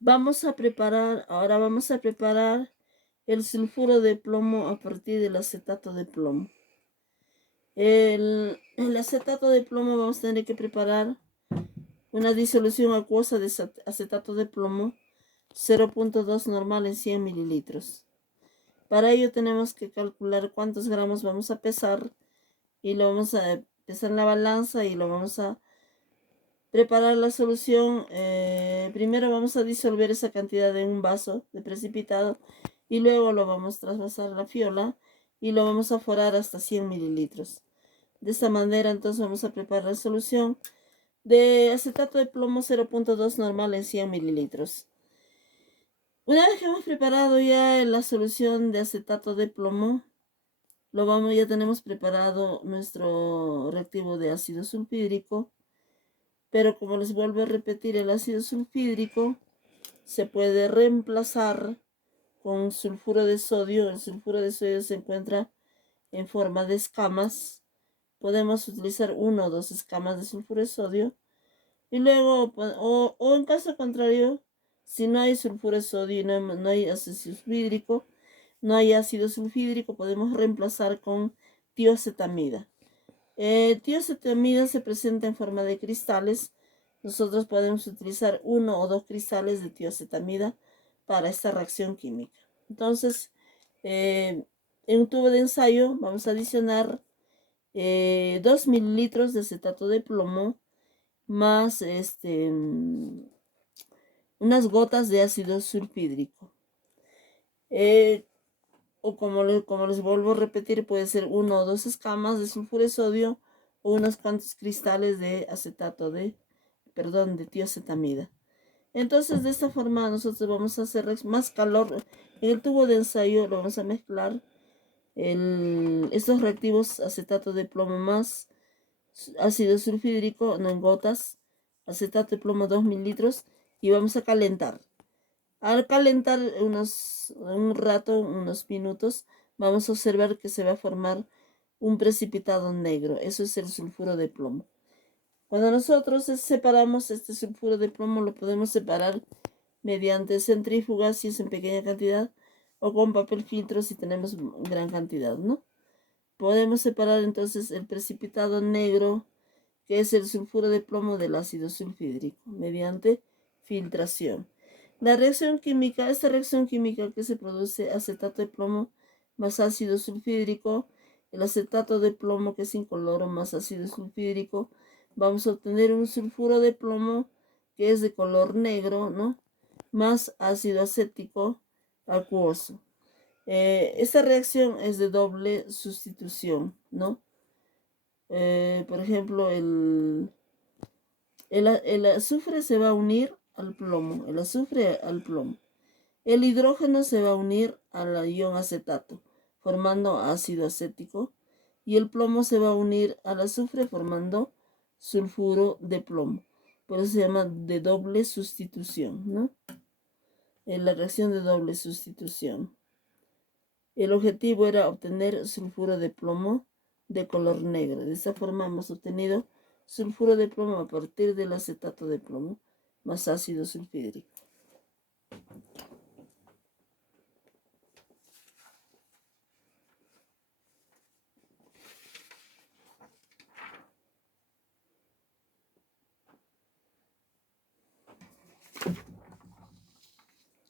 Ahora vamos a preparar el sulfuro de plomo a partir del acetato de plomo. El acetato de plomo vamos a tener que preparar una disolución acuosa de acetato de plomo 0.2 normal en 100 mililitros. Para ello tenemos que calcular cuántos gramos vamos a pesar y lo vamos a pesar en la balanza y lo vamos a preparar la solución. Primero vamos a disolver esa cantidad en un vaso de precipitado y luego lo vamos a trasvasar a la fiola y lo vamos a forar hasta 100 mililitros. De esta manera entonces vamos a preparar la solución de acetato de plomo 0.2 normal en 100 mililitros. Una vez que hemos preparado ya la solución de acetato de plomo, ya tenemos preparado nuestro reactivo de ácido sulfídrico, pero como les vuelvo a repetir, el ácido sulfídrico se puede reemplazar con sulfuro de sodio. El sulfuro de sodio se encuentra en forma de escamas. Podemos utilizar 1 o 2 escamas de sulfuro de sodio y luego, o en caso contrario, si no hay sulfuro de sodio y no hay ácido sulfídrico, no hay ácido sulfídrico, podemos reemplazar con tioacetamida. Tioacetamida se presenta en forma de cristales. Nosotros podemos utilizar 1 o 2 cristales de tioacetamida para esta reacción química. Entonces, en un tubo de ensayo vamos a adicionar 2 mililitros de acetato de plomo más unas gotas de ácido sulfídrico. O como les vuelvo a repetir, puede ser 1 o 2 escamas de sulfuro de sodio o unos cuantos cristales de de tioacetamida. Entonces, de esta forma nosotros vamos a hacer más calor. En el tubo de ensayo lo vamos a mezclar estos reactivos, acetato de plomo más ácido sulfídrico, no en gotas, acetato de plomo 2 mililitros, y vamos a calentar. Al calentar un rato, unos minutos, vamos a observar que se va a formar un precipitado negro. Eso es el sulfuro de plomo. Cuando nosotros separamos este sulfuro de plomo, lo podemos separar mediante centrífugas si es en pequeña cantidad o con papel filtro si tenemos gran cantidad, ¿no? Podemos separar entonces el precipitado negro, que es el sulfuro de plomo, del ácido sulfídrico, mediante filtración. Esta reacción química que se produce acetato de plomo más ácido sulfídrico, el acetato de plomo que es incoloro más ácido sulfídrico, vamos a obtener un sulfuro de plomo que es de color negro, ¿no? Más ácido acético acuoso. Esta reacción es de doble sustitución, ¿no? Por ejemplo, el azufre se va a unir al plomo, El hidrógeno se va a unir al ion acetato, formando ácido acético, y el plomo se va a unir al azufre formando sulfuro de plomo. Por eso se llama de doble sustitución, ¿no? En la reacción de doble sustitución. El objetivo era obtener sulfuro de plomo de color negro. De esta forma hemos obtenido sulfuro de plomo a partir del acetato de plomo más ácido sulfídrico.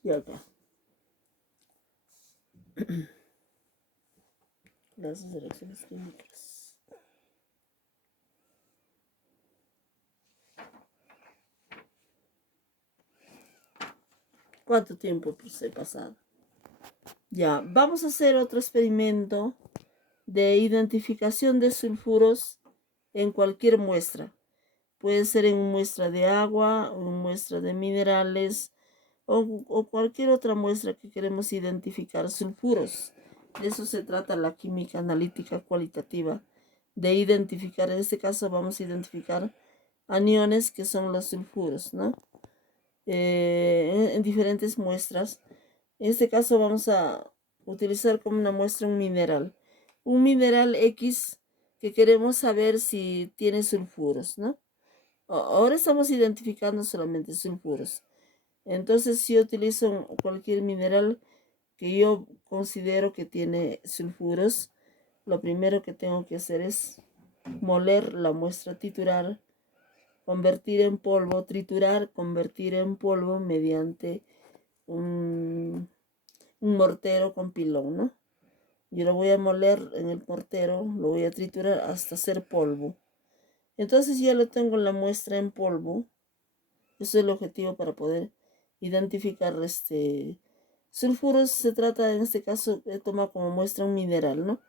Y acá. Las reacciones químicas. ¿Cuánto tiempo he pasado? Ya, vamos a hacer otro experimento de identificación de sulfuros en cualquier muestra. Puede ser en muestra de agua, en muestra de minerales o cualquier otra muestra que queremos identificar sulfuros. De eso se trata la química analítica cualitativa, de identificar. En este caso vamos a identificar aniones que son los sulfuros, ¿no? En diferentes muestras. En este caso vamos a utilizar como una muestra un mineral X que queremos saber si tiene sulfuros, ¿no? Ahora estamos identificando solamente sulfuros. Entonces, si yo utilizo cualquier mineral que yo considero que tiene sulfuros, lo primero que tengo que hacer es moler la muestra, triturar, convertir en polvo, triturar, convertir en polvo mediante un mortero con pilón, ¿no? Yo lo voy a moler en el mortero, lo voy a triturar hasta hacer polvo. Entonces ya lo tengo la muestra en polvo. Ese es el objetivo para poder identificar sulfuros. Se trata en este caso de tomar como muestra un mineral, ¿no?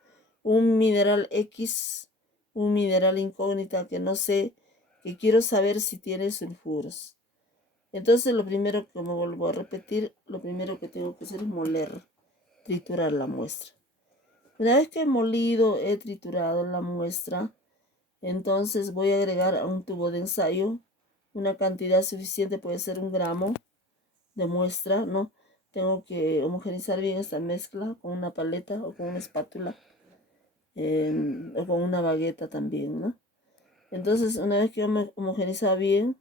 Un mineral X, un mineral incógnita que no sé, que quiero saber si tiene sulfuros. Entonces lo primero que me vuelvo a repetir, lo primero que tengo que hacer es moler, triturar la muestra. Una vez que he molido, he triturado la muestra, entonces voy a agregar a un tubo de ensayo una cantidad suficiente, puede ser 1 gramo de muestra, ¿no? Tengo que homogeneizar bien esta mezcla con una paleta o con una espátula o con una bagueta también, ¿no? Entonces, una vez que homogeneiza bien,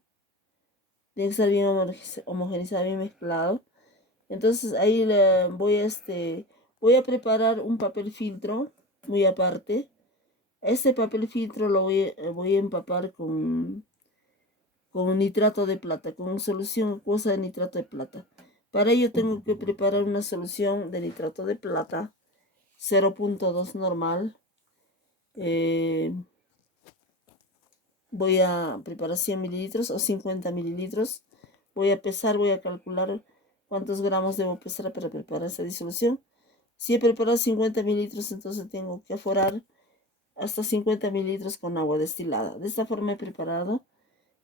tiene que estar bien homogeneizado, bien mezclado. Entonces ahí voy a preparar un papel filtro muy aparte. Este papel filtro lo voy a empapar con nitrato de plata, con solución acuosa de nitrato de plata. Para ello tengo que preparar una solución de nitrato de plata 0.2 normal. Voy a preparar 100 mililitros o 50 mililitros. Voy a pesar, voy a calcular cuántos gramos debo pesar para preparar esa disolución. Si he preparado 50 mililitros, entonces tengo que aforar hasta 50 mililitros con agua destilada. De esta forma he preparado.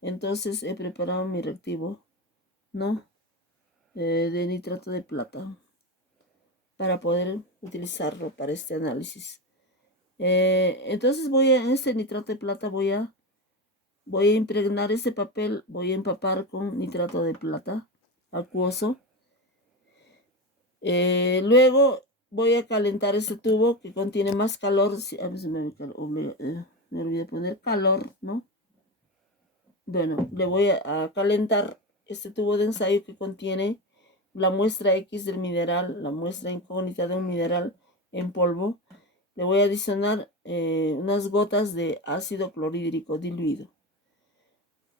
Entonces he preparado mi reactivo, ¿no? De nitrato de plata para poder utilizarlo para este análisis. Entonces en este nitrato de plata voy a impregnar este papel, voy a empapar con nitrato de plata acuoso. Luego voy a calentar este tubo que contiene más calor. A veces me olvidé poner calor, ¿no? Bueno, le voy a calentar este tubo de ensayo que contiene la muestra X del mineral, la muestra incógnita de un mineral en polvo. Le voy a adicionar unas gotas de ácido clorhídrico diluido.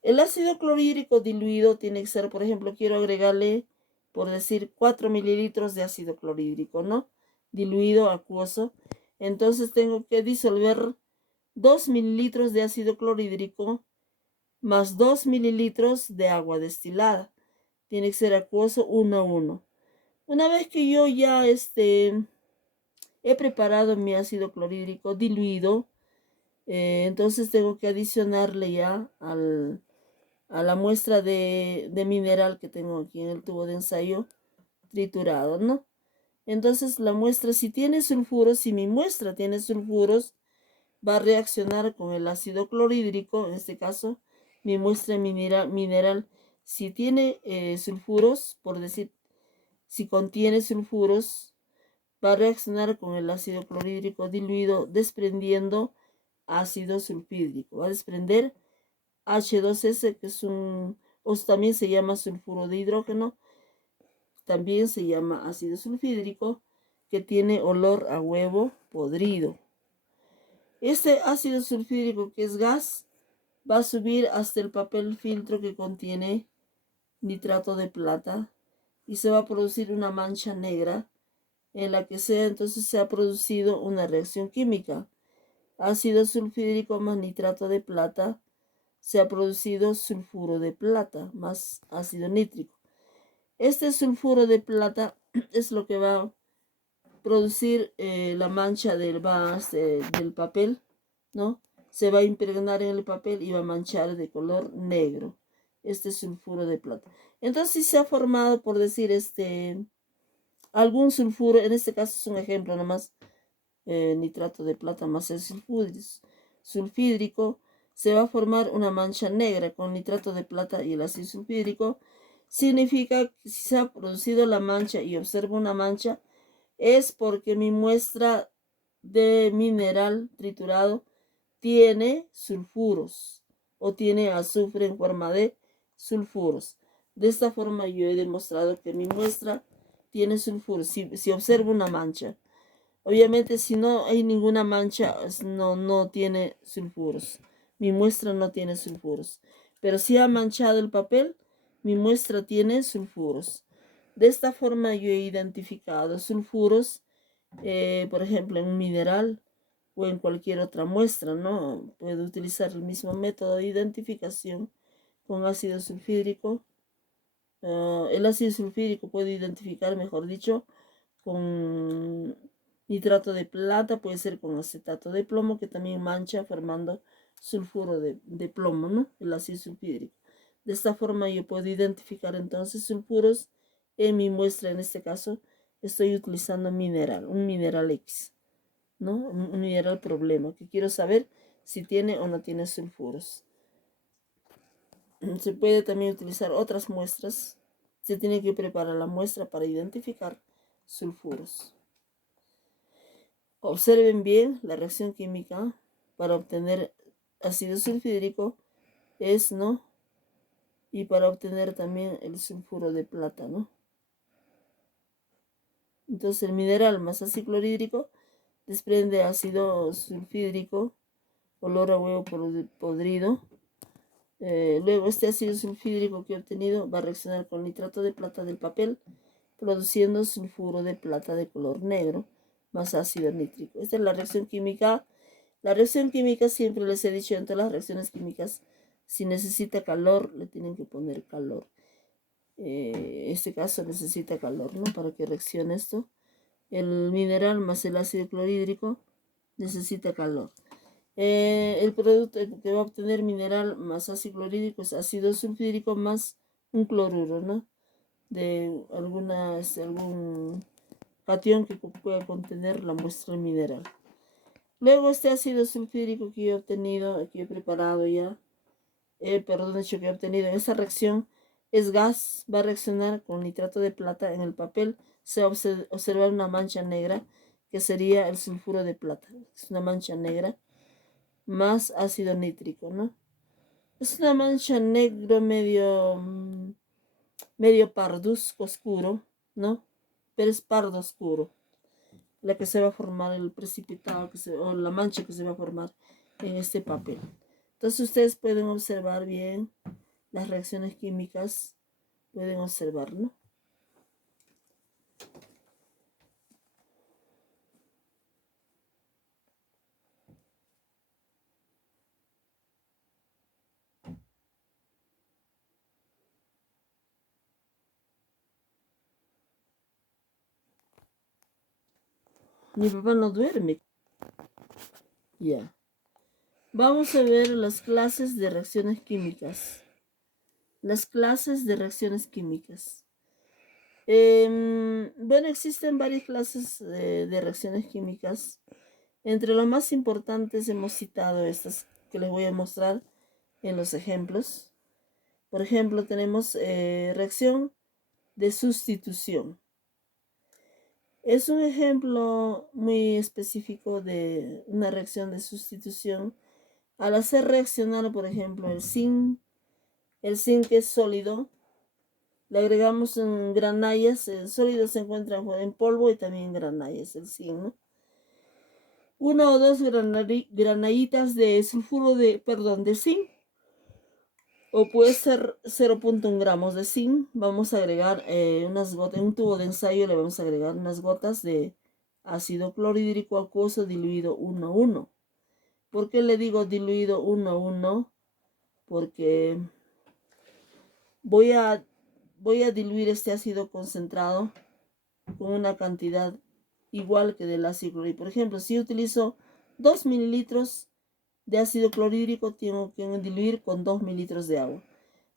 El ácido clorhídrico diluido tiene que ser, por ejemplo, quiero agregarle, por decir, 4 mililitros de ácido clorhídrico, ¿no? Diluido, acuoso. Entonces tengo que disolver 2 mililitros de ácido clorhídrico más 2 mililitros de agua destilada. Tiene que ser acuoso 1 a 1. Una vez que yo ya he preparado mi ácido clorhídrico diluido, entonces tengo que adicionarle ya a la muestra de mineral que tengo aquí en el tubo de ensayo triturado, ¿no? Entonces la muestra, si tiene sulfuros, si mi muestra tiene sulfuros, va a reaccionar con el ácido clorhídrico, en este caso mi muestra mineral, si tiene sulfuros, por decir, si contiene sulfuros, va a reaccionar con el ácido clorhídrico diluido desprendiendo ácido sulfídrico. Va a desprender H2S, que es o también se llama sulfuro de hidrógeno, también se llama ácido sulfídrico, que tiene olor a huevo podrido. Este ácido sulfídrico, que es gas, va a subir hasta el papel filtro que contiene nitrato de plata y se va a producir una mancha negra en la que entonces se ha producido una reacción química. Ácido sulfídrico más nitrato de plata, se ha producido sulfuro de plata más ácido nítrico. Este sulfuro de plata es lo que va a producir la mancha del papel, ¿no? Se va a impregnar en el papel y va a manchar de color negro este sulfuro de plata. Entonces, si se ha formado, por decir, algún sulfuro, en este caso es un ejemplo nomás, nitrato de plata más el sulfídrico, se va a formar una mancha negra con nitrato de plata y el ácido sulfídrico. Significa que si se ha producido la mancha y observo una mancha, es porque mi muestra de mineral triturado tiene sulfuros o tiene azufre en forma de sulfuros. De esta forma yo he demostrado que mi muestra tiene sulfuros. Si observo una mancha, obviamente si no hay ninguna mancha, no tiene sulfuros. Mi muestra no tiene sulfuros. Pero si ha manchado el papel, mi muestra tiene sulfuros. De esta forma yo he identificado sulfuros, por ejemplo, en un mineral o en cualquier otra muestra, ¿no? Puedo utilizar el mismo método de identificación con ácido sulfídrico. El ácido sulfídrico puedo identificar, mejor dicho, con nitrato de plata, puede ser con acetato de plomo, que también mancha formando sulfuro de plomo, ¿no? El ácido sulfídrico. De esta forma yo puedo identificar entonces sulfuros en mi muestra. En este caso estoy utilizando mineral, un mineral X, ¿no? Un mineral problema, que quiero saber si tiene o no tiene sulfuros. Se puede también utilizar otras muestras. Se tiene que preparar la muestra para identificar sulfuros. Observen bien la reacción química para obtener ácido sulfídrico es, ¿no? Y para obtener también el sulfuro de plata, ¿no? Entonces el mineral más ácido clorhídrico desprende ácido sulfídrico, olor a huevo podrido. Luego este ácido sulfídrico que he obtenido va a reaccionar con nitrato de plata del papel, produciendo sulfuro de plata de color negro más ácido nítrico. Esta es la reacción química. La reacción química, siempre les he dicho, en todas las reacciones químicas, si necesita calor, le tienen que poner calor. Este caso necesita calor, ¿no? Para que reaccione esto. El mineral más el ácido clorhídrico necesita calor. El producto que va a obtener mineral más ácido clorhídrico es ácido sulfídrico más un cloruro, ¿no? De algún cation que pueda contener la muestra mineral. Luego este ácido sulfídrico que he obtenido, que he preparado ya, que he obtenido en esta reacción, es gas, va a reaccionar con nitrato de plata. En el papel se va a observar una mancha negra, que sería el sulfuro de plata. Es una mancha negra más ácido nítrico, ¿no? Es una mancha negro medio parduzco oscuro, ¿no? Pero es pardo oscuro la que se va a formar, el precipitado o la mancha que se va a formar en este papel. Entonces ustedes pueden observar bien las reacciones químicas, pueden observar, ¿no? Mi papá no duerme. Ya. Vamos a ver las clases de reacciones químicas. Las clases de reacciones químicas. Bueno, existen varias clases de reacciones químicas. Entre los más importantes hemos citado estas que les voy a mostrar en los ejemplos. Por ejemplo, tenemos reacción de sustitución. Es un ejemplo muy específico de una reacción de sustitución. Al hacer reaccionar, por ejemplo, el zinc que es sólido, le agregamos en granallas. El sólido se encuentra en polvo y también en granallas, el zinc, ¿no? 1 o 2 granallitas de sulfuro de zinc, o puede ser 0.1 gramos de zinc. Vamos a agregar unas gotas, en un tubo de ensayo le vamos a agregar unas gotas de ácido clorhídrico acuoso diluido 1:1. ¿Por qué le digo diluido 1:1? Porque voy a diluir este ácido concentrado con una cantidad igual que del ácido clorhídrico. Por ejemplo, si utilizo 2 mililitros de ácido clorhídrico, tengo que diluir con 2 mililitros de agua.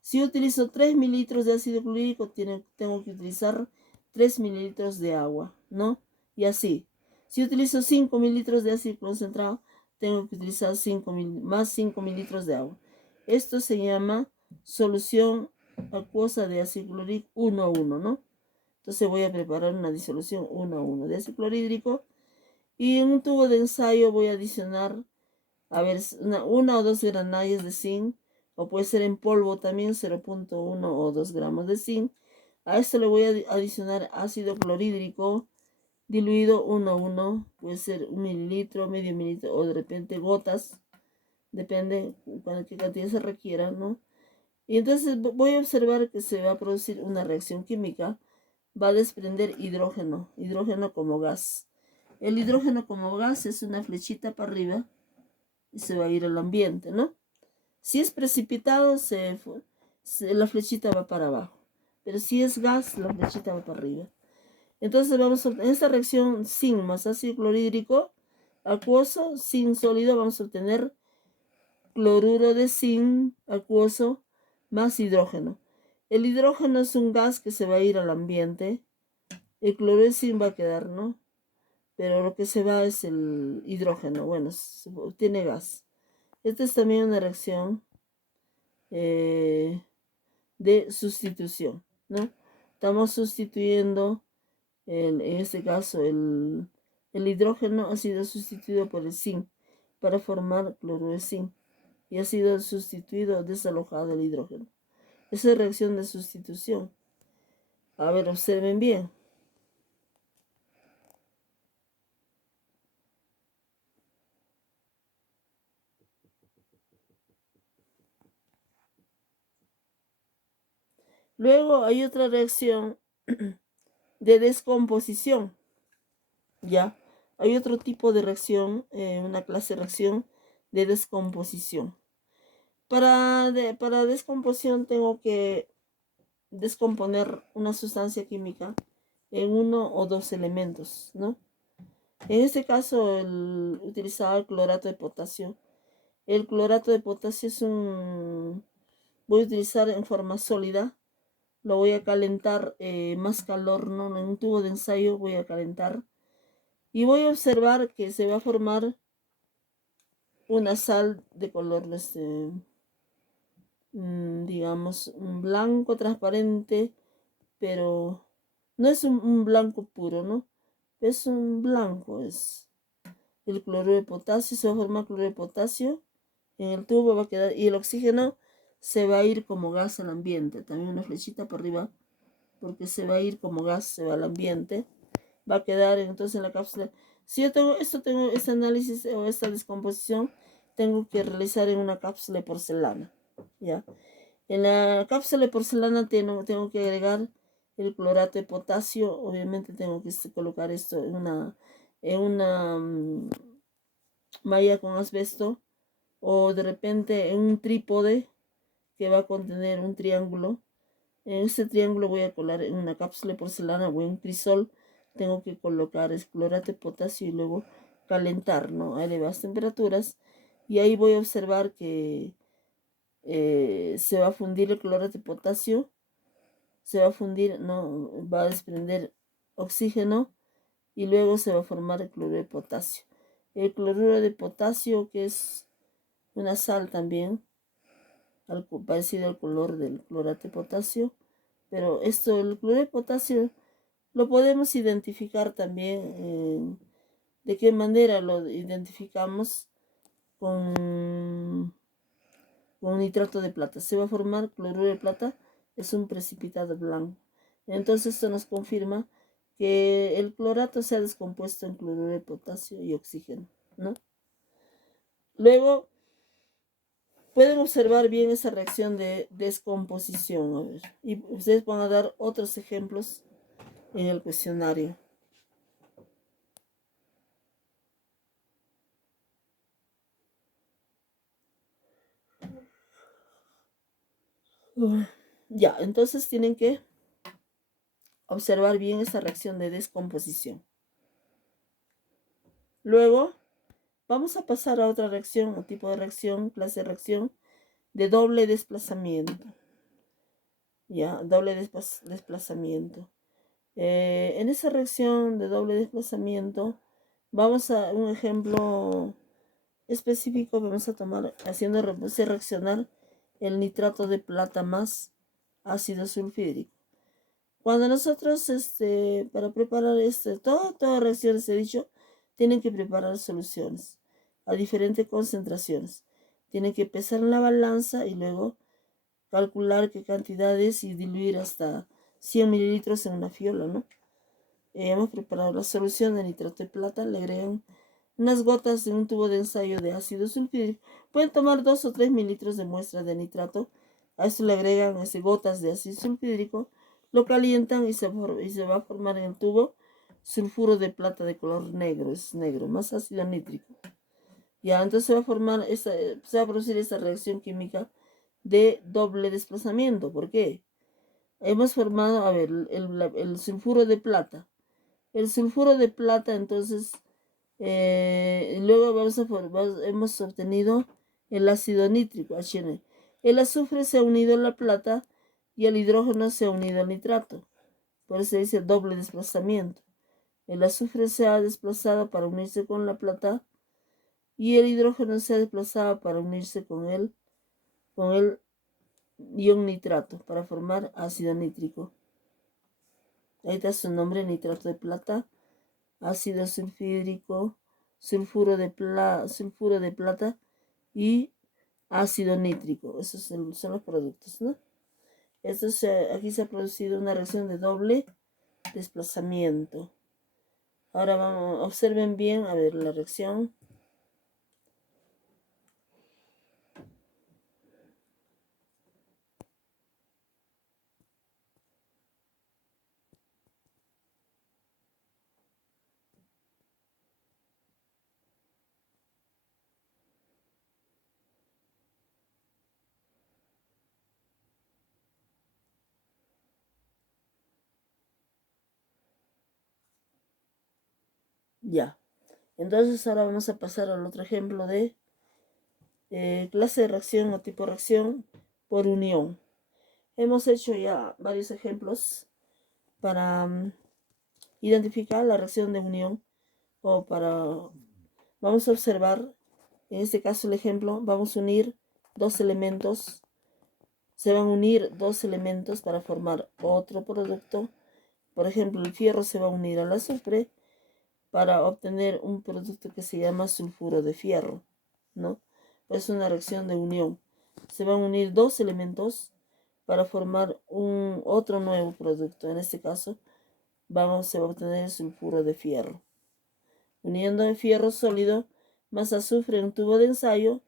Si utilizo 3 mililitros de ácido clorhídrico, tengo que utilizar 3 mililitros de agua, ¿no? Y así. Si utilizo 5 mililitros de ácido concentrado, tengo que utilizar más 5 mililitros de agua. Esto se llama solución acuosa de ácido clorhídrico 1:1, ¿no? Entonces voy a preparar una disolución 1:1 de ácido clorhídrico, y en un tubo de ensayo voy a adicionar, a ver, una o dos granallas de zinc, o puede ser en polvo también, 0,1 o 2 gramos de zinc. A esto le voy a adicionar ácido clorhídrico diluido 1 a 1, puede ser 1 mililitro, medio mililitro o de repente gotas, depende para qué cantidad se requiera, ¿no? Y entonces voy a observar que se va a producir una reacción química, va a desprender hidrógeno como gas. El hidrógeno como gas es una flechita para arriba y se va a ir al ambiente, ¿no? Si es precipitado, la flechita va para abajo. Pero si es gas, la flechita va para arriba. Entonces vamos a, en esta reacción zinc más ácido clorhídrico acuoso, zinc sólido, vamos a obtener cloruro de zinc acuoso más hidrógeno. El hidrógeno es un gas que se va a ir al ambiente. El cloruro de zinc va a quedar, ¿no? Pero lo que se va es el hidrógeno. Bueno, se obtiene gas. Esta es también una reacción de sustitución, ¿no? Estamos sustituyendo, en este caso, el hidrógeno ha sido sustituido por el zinc para formar cloruro de zinc y ha sido sustituido, desalojado el hidrógeno. Esa es reacción de sustitución. A ver, observen bien. Luego hay otra reacción de descomposición. ¿Ya? Hay otro tipo de reacción, una clase de reacción de descomposición. Para descomposición tengo que descomponer una sustancia química en uno o dos elementos, ¿no? En este caso, utilizaba el clorato de potasio. El clorato de potasio voy a utilizar en forma sólida. Lo voy a calentar, más calor, ¿no? En un tubo de ensayo voy a calentar. Y voy a observar que se va a formar una sal de color, digamos, un blanco transparente, pero no es un blanco puro, ¿no? Es un blanco, es el cloruro de potasio, se va a formar cloruro de potasio, en el tubo va a quedar, y el oxígeno se va a ir como gas al ambiente, también una flechita por arriba, porque se va a ir como gas, se va al ambiente, va a quedar entonces en la cápsula. Si yo tengo este análisis o esta descomposición, tengo que realizar en una cápsula de porcelana, ¿ya? En la cápsula de porcelana tengo que agregar el clorato de potasio. Obviamente tengo que colocar esto en una malla con asbesto o de repente en un trípode que va a contener un triángulo. En ese triángulo voy a colar en una cápsula de porcelana o en un crisol. Tengo que colocar el clorato de potasio y luego calentar, ¿no? A elevadas temperaturas. Y ahí voy a observar que se va a fundir el clorato de potasio, se va a fundir, no, va a desprender oxígeno y luego se va a formar el cloruro de potasio. El cloruro de potasio, que es una sal también, parecido al color del clorato de potasio, pero el cloruro de potasio lo podemos identificar también. ¿De qué manera lo identificamos? Con nitrato de plata. Se va a formar cloruro de plata, es un precipitado blanco. Entonces esto nos confirma que el clorato se ha descompuesto en cloruro de potasio y oxígeno, ¿no? Luego pueden observar bien esa reacción de descomposición. A ver, y ustedes van a dar otros ejemplos en el cuestionario. Ya, entonces tienen que observar bien esa reacción de descomposición. Luego vamos a pasar a otra reacción, o tipo de reacción, clase de reacción de doble desplazamiento. Ya, doble desplazamiento. En esa reacción de doble desplazamiento, vamos a un ejemplo específico, vamos a tomar, reaccionar el nitrato de plata más ácido sulfídrico. Cuando nosotros, para preparar todas reacciones, he dicho, tienen que preparar soluciones a diferentes concentraciones. Tienen que pesar en la balanza y luego calcular qué cantidad es y diluir hasta 100 mililitros en una fiola, ¿no? Hemos preparado la solución de nitrato de plata, le agregan unas gotas de un tubo de ensayo de ácido sulfídrico. Pueden tomar 2 o 3 mililitros de muestra de nitrato. A esto le agregan gotas de ácido sulfídrico, lo calientan y se va a formar en el tubo sulfuro de plata de color negro, es negro, más ácido nítrico. Ya, entonces se va a formar, se va a producir esta reacción química de doble desplazamiento. ¿Por qué? Hemos formado, a ver, el sulfuro de plata. El sulfuro de plata, entonces, luego hemos obtenido el ácido nítrico, HN. El azufre se ha unido a la plata y el hidrógeno se ha unido al nitrato. Por eso se dice doble desplazamiento. El azufre se ha desplazado para unirse con la plata y el hidrógeno se ha desplazado para unirse con el ion nitrato para formar ácido nítrico. Ahí está su nombre, nitrato de plata, ácido sulfídrico, sulfuro de plata y ácido nítrico. Esos son los productos, ¿no? Aquí se ha producido una reacción de doble desplazamiento. Ahora observen bien, a ver la reacción. Ya. Entonces ahora vamos a pasar al otro ejemplo de clase de reacción o tipo de reacción por unión. Hemos hecho ya varios ejemplos para identificar la reacción de unión o vamos a observar, en este caso el ejemplo, vamos a unir dos elementos, se van a unir dos elementos para formar otro producto. Por ejemplo, el fierro se va a unir al azufre para obtener un producto que se llama sulfuro de fierro, ¿no? Es una reacción de unión. Se van a unir dos elementos para formar otro nuevo producto. En este caso, se va a obtener el sulfuro de fierro. Uniendo el fierro sólido más azufre en un tubo de ensayo,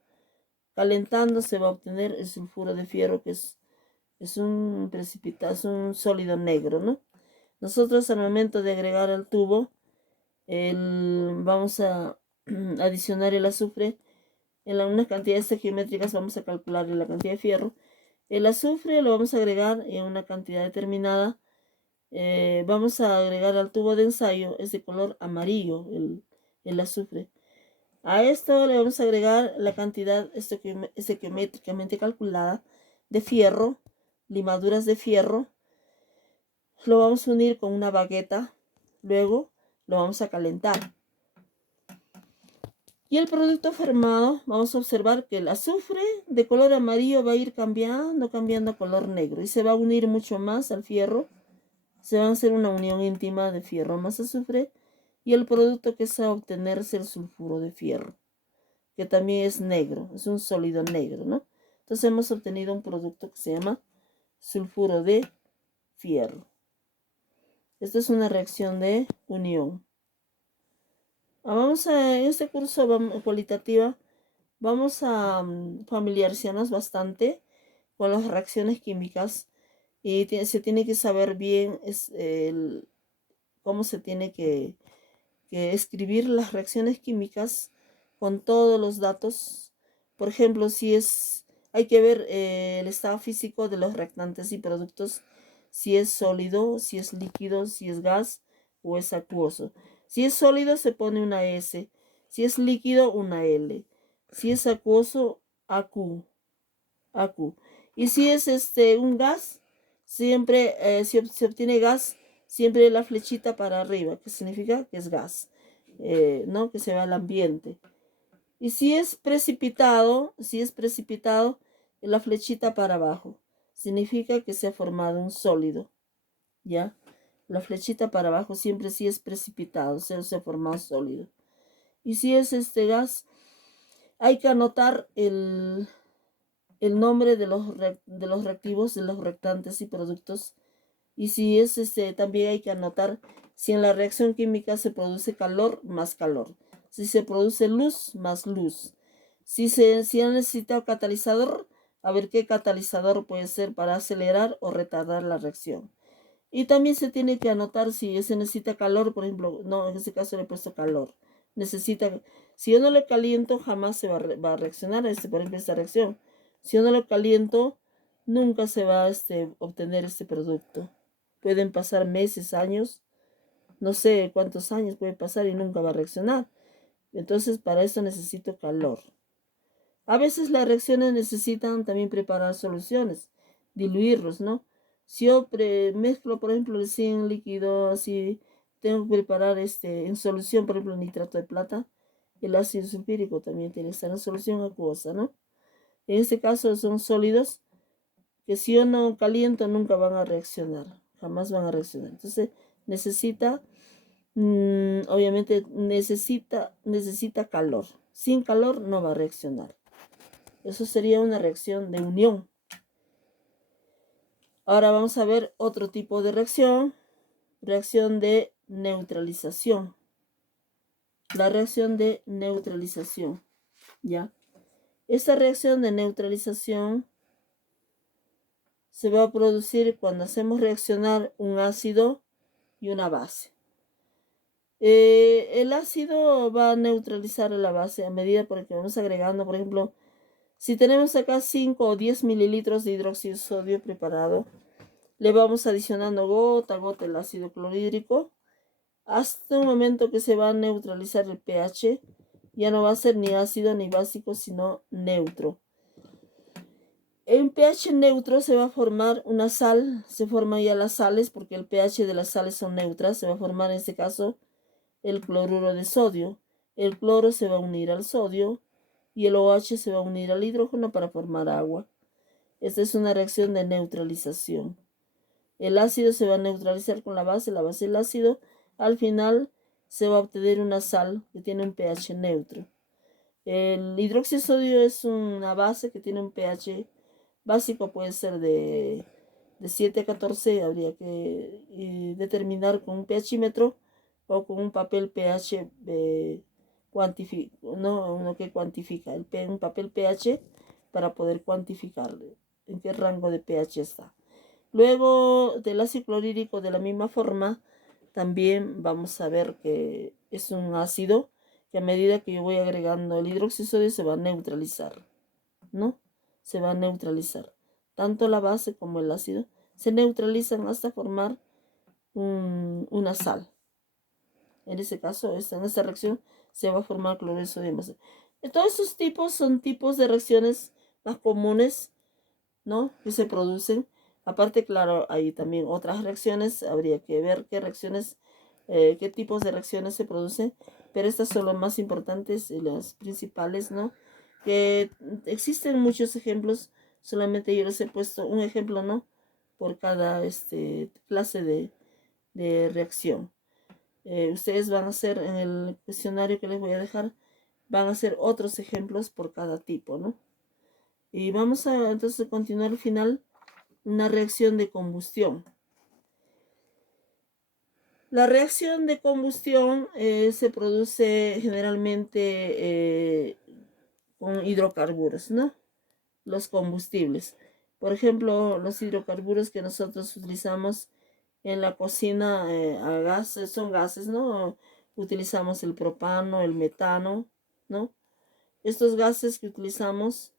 calentando se va a obtener el sulfuro de fierro, que es un precipitado, es un sólido negro, ¿no? Nosotros al momento de agregar al tubo, vamos a adicionar el azufre en unas cantidades geométricas. Vamos a calcular la cantidad de fierro. El azufre lo vamos a agregar en una cantidad determinada. Vamos a agregar al tubo de ensayo, es de color amarillo el azufre. A esto le vamos a agregar la cantidad geométricamente calculada de fierro, limaduras de fierro. Lo vamos a unir con una bagueta. Luego lo vamos a calentar. Y el producto formado, vamos a observar que el azufre de color amarillo va a ir cambiando a color negro y se va a unir mucho más al fierro. Se va a hacer una unión íntima de fierro más azufre y el producto que se va a obtener es el sulfuro de fierro, que también es negro, es un sólido negro, ¿no? Entonces hemos obtenido un producto que se llama sulfuro de fierro. Esta es una reacción de unión. En este curso cualitativa vamos a familiarizarnos bastante con las reacciones químicas y se tiene que saber bien cómo se tiene que escribir las reacciones químicas con todos los datos. Por ejemplo, hay que ver el estado físico de los reactantes y productos, si es sólido, si es líquido, si es gas o es acuoso. Si es sólido se pone una S, si es líquido una L, si es acuoso AQ. Y si es un gas, siempre si se obtiene gas, siempre la flechita para arriba, que significa que es gas, ¿no? Que se va al ambiente. Y si es precipitado, la flechita para abajo, significa que se ha formado un sólido, ¿ya? La flechita para abajo siempre es precipitado, se ha formado sólido. Y si es gas hay que anotar el nombre de los reactivos, de los reactantes y productos. Y si es también hay que anotar si en la reacción química se produce calor, más calor. Si se produce luz, más luz. Si ha necesitado catalizador, a ver qué catalizador puede ser para acelerar o retardar la reacción. Y también se tiene que anotar si se necesita calor, por ejemplo, no, en este caso le he puesto calor. Si yo no le caliento, jamás se va a reaccionar, por ejemplo, esta reacción. Si yo no lo caliento, nunca se va a obtener este producto. Pueden pasar meses, años, no sé cuántos años puede pasar y nunca va a reaccionar. Entonces, para eso necesito calor. A veces las reacciones necesitan también preparar soluciones, diluirlos, ¿no? Si yo mezclo, por ejemplo, recién líquido, así, tengo que preparar en solución, por ejemplo, nitrato de plata, el ácido sulfúrico también tiene que estar en solución acuosa, ¿no? En este caso son sólidos que si yo no caliento nunca van a reaccionar, jamás van a reaccionar. Entonces necesita, obviamente necesita calor. Sin calor no va a reaccionar. Eso sería una reacción de unión. Ahora vamos a ver otro tipo de reacción de neutralización. La reacción de neutralización, ¿ya? Esta reacción de neutralización se va a producir cuando hacemos reaccionar un ácido y una base. El ácido va a neutralizar la base a medida porque vamos agregando, por ejemplo, si tenemos acá 5 o 10 mililitros de hidróxido de sodio preparado, le vamos adicionando gota a gota el ácido clorhídrico hasta un momento que se va a neutralizar el pH. Ya no va a ser ni ácido ni básico, sino neutro. En pH neutro se va a formar una sal, se forman ya las sales porque el pH de las sales son neutras. Se va a formar en este caso el cloruro de sodio. El cloro se va a unir al sodio y el OH se va a unir al hidrógeno para formar agua. Esta es una reacción de neutralización. El ácido se va a neutralizar con la base del ácido. Al final se va a obtener una sal que tiene un pH neutro. El hidróxido de sodio es una base que tiene un pH básico, puede ser de 7 a 14. Habría que determinar con un pHímetro o con un papel pH uno que cuantifica un papel pH para poder cuantificar en qué rango de pH está. Luego del ácido clorhídrico, de la misma forma, también vamos a ver que es un ácido que a medida que yo voy agregando el hidróxido de sodio se va a neutralizar, ¿no? Se va a neutralizar. Tanto la base como el ácido se neutralizan hasta formar una sal. En ese caso, en esta reacción se va a formar cloruro de sodio. Todos esos tipos son tipos de reacciones más comunes, ¿no? Que se producen. Aparte, claro, hay también otras reacciones. Habría que ver qué tipos de reacciones se producen. Pero estas son las más importantes y las principales, ¿no? Que existen muchos ejemplos. Solamente yo les he puesto un ejemplo, ¿no? Por cada clase de reacción. Ustedes van a hacer en el cuestionario que les voy a dejar, van a hacer otros ejemplos por cada tipo, ¿no? Y vamos a entonces continuar al final una reacción de combustión. La reacción de combustión se produce generalmente con hidrocarburos, ¿no? Los combustibles. Por ejemplo, los hidrocarburos que nosotros utilizamos en la cocina a gas, son gases, ¿no? Utilizamos el propano, el metano, ¿no? Estos gases que utilizamos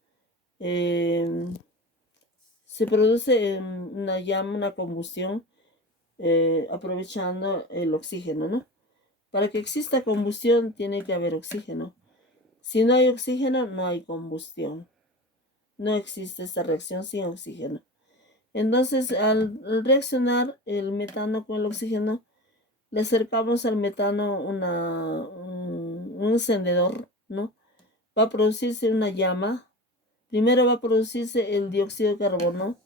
se produce en una llama, una combustión, aprovechando el oxígeno, ¿no? Para que exista combustión tiene que haber oxígeno. Si no hay oxígeno, no hay combustión. No existe esta reacción sin oxígeno. Entonces, al reaccionar el metano con el oxígeno, le acercamos al metano un encendedor, ¿no? Va a producirse una llama. Primero va a producirse el dióxido de carbono,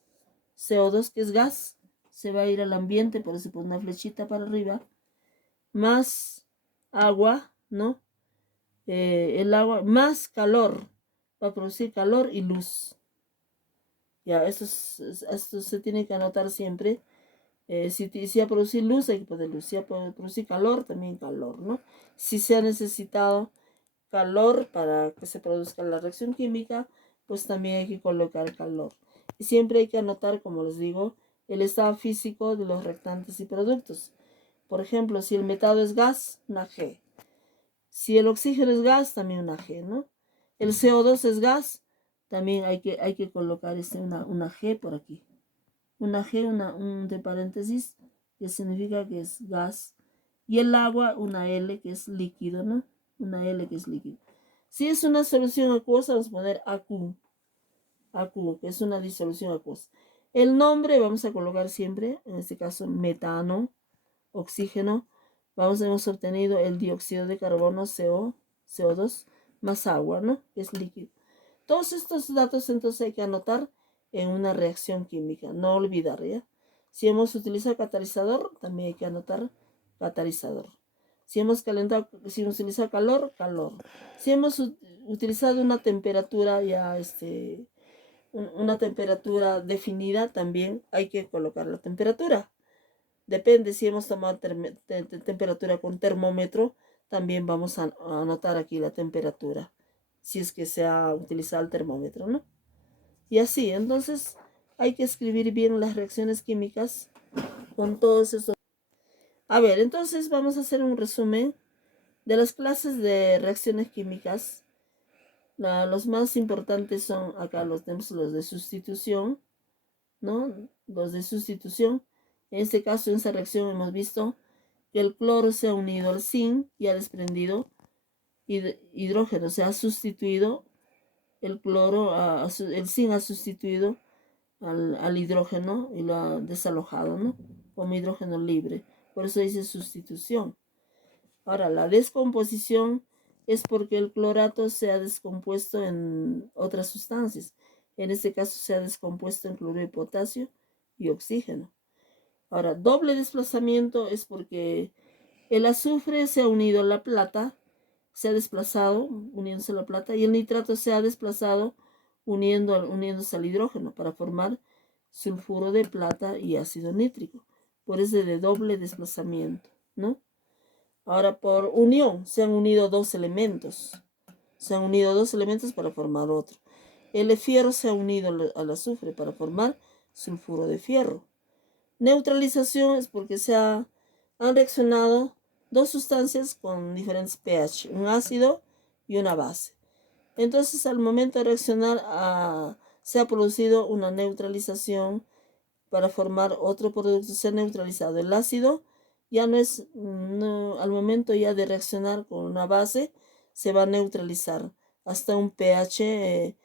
CO2, que es gas. Se va a ir al ambiente, por eso se pone una flechita para arriba. Más agua, ¿no? el agua más calor, va a producir calor y luz. Ya, esto se tiene que anotar siempre. Si ha producido luz, hay que poner luz. Si ha producido calor, también calor, ¿no? Si se ha necesitado calor para que se produzca la reacción química, pues también hay que colocar calor. Y siempre hay que anotar, como les digo, el estado físico de los reactantes y productos. Por ejemplo, si el metano es gas, una G. Si el oxígeno es gas, también una G, ¿no? El CO2 es gas, también hay que colocar una G por aquí. Una G, un de paréntesis, que significa que es gas. Y el agua, una L, que es líquido, ¿no? Una L que es líquido. Si es una solución acuosa, vamos a poner AQ, que es una disolución acuosa. El nombre vamos a colocar siempre, en este caso metano, oxígeno. Hemos obtenido el dióxido de carbono, CO2, más agua, ¿no? Que es líquido. Todos estos datos entonces hay que anotar en una reacción química, no olvidar, ¿ya? Si hemos utilizado catalizador, también hay que anotar catalizador. Si hemos utilizado calor, calor. Si hemos utilizado una temperatura ya, una temperatura definida, también hay que colocar la temperatura. Depende si hemos tomado temperatura con termómetro, también vamos a anotar aquí la temperatura, si es que se ha utilizado el termómetro, ¿no? Y así, entonces hay que escribir bien las reacciones químicas con todos estos. A ver, entonces vamos a hacer un resumen de las clases de reacciones químicas. Los más importantes son acá los de sustitución, ¿no? Los de sustitución. En este caso, en esta reacción hemos visto que el cloro se ha unido al zinc y ha desprendido hidrógeno. Se ha sustituido el cloro, el zinc ha sustituido al hidrógeno y lo ha desalojado, ¿no? Como hidrógeno libre. Por eso dice sustitución. Ahora, la descomposición es porque el clorato se ha descompuesto en otras sustancias. En este caso se ha descompuesto en cloruro de potasio y oxígeno. Ahora, doble desplazamiento es porque el azufre se ha unido a la plata, se ha desplazado uniéndose a la plata, y el nitrato se ha desplazado uniéndose al hidrógeno para formar sulfuro de plata y ácido nítrico. Por eso de doble desplazamiento, ¿no? Ahora, por unión se han unido dos elementos. Se han unido dos elementos para formar otro. El fierro se ha unido al azufre para formar sulfuro de fierro. Neutralización es porque han reaccionado dos sustancias con diferentes pH, un ácido y una base. Entonces, al momento de reaccionar, se ha producido una neutralización para formar otro producto. Se ha neutralizado el ácido, ya al momento ya de reaccionar con una base, se va a neutralizar hasta un pH